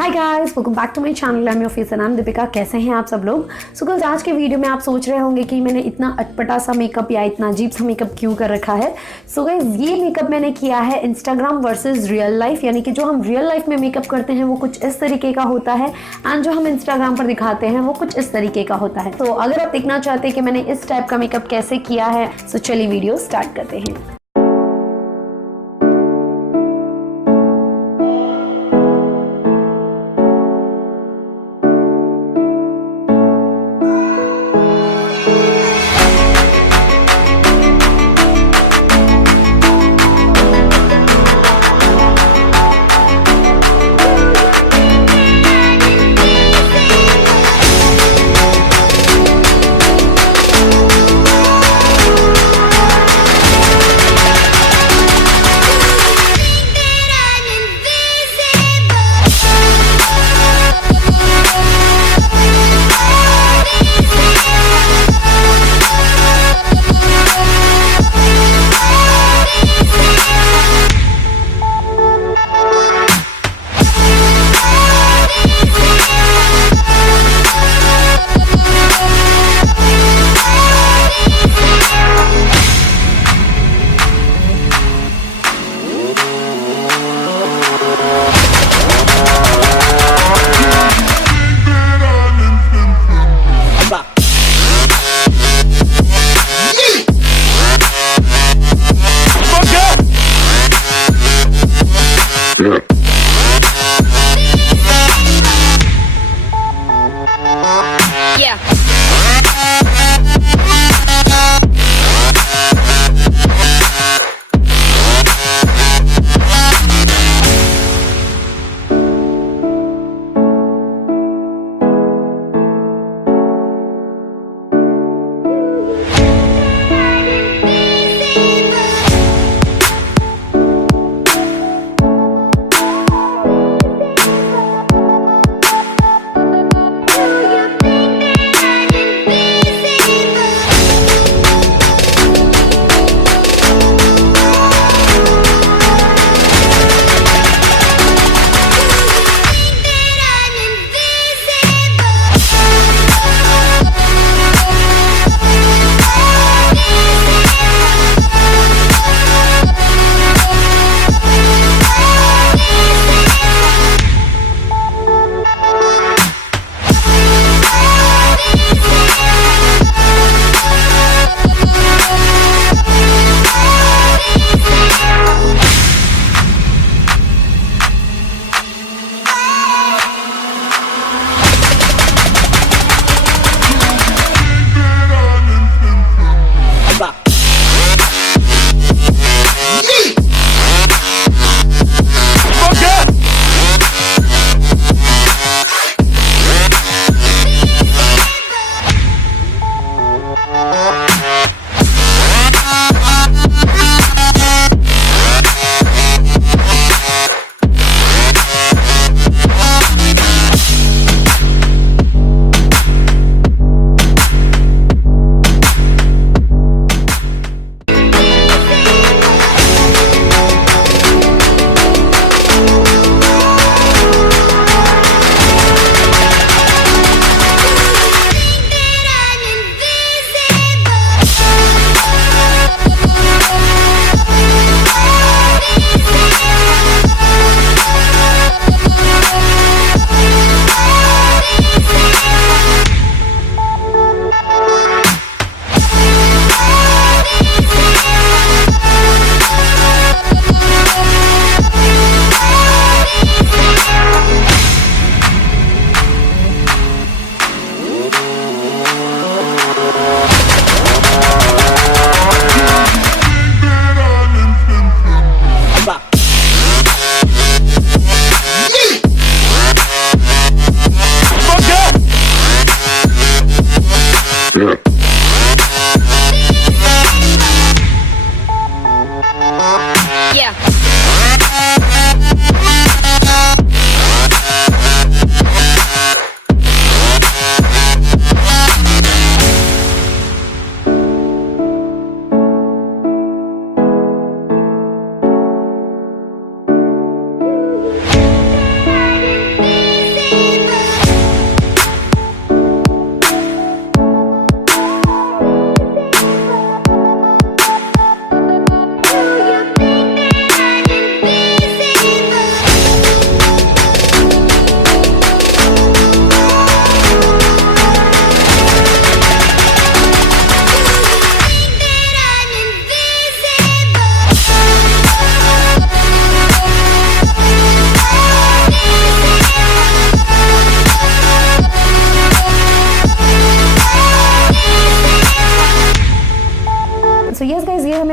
Hi guys, welcome back to my channel. I am your face and I am Deepika. कैसे हैं आप सब लोग? सो गाइस, आज के वीडियो में आप सोच रहे होंगे कि मैंने इतना अटपटा सा मेकअप या इतना अजीब सा मेकअप क्यों कर रखा है। सो गाइस, ये मेकअप मैंने किया है इंस्टाग्राम वर्सेस रियल लाइफ, यानी कि जो हम रियल लाइफ में मेकअप करते हैं वो कुछ इस तरीके का होता है एंड जो हम इंस्टाग्राम पर दिखाते हैं वो कुछ इस तरीके का होता है। तो अगर आप देखना चाहते हैं कि मैंने इस टाइप का मेकअप कैसे किया है, तो चलिए वीडियो स्टार्ट करते हैं।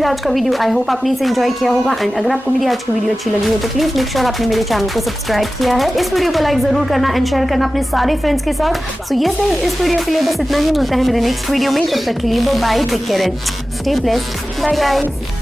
मेरा आज का वीडियो। आई होप आपने इसे एंजॉय किया होगा एंड अगर आपको मेरी आज की वीडियो अच्छी लगी हो तो प्लीज मेक श्योर आपने मेरे चैनल को सब्सक्राइब किया है। इस वीडियो को लाइक जरूर करना एंड शेयर करना अपने सारे फ्रेंड्स के साथ। सो ये इस वीडियो के लिए बस इतना ही। मिलता है मेरे नेक्स्ट वीडियो में, तब तक के लिए bye, take care and stay blessed. Bye guys.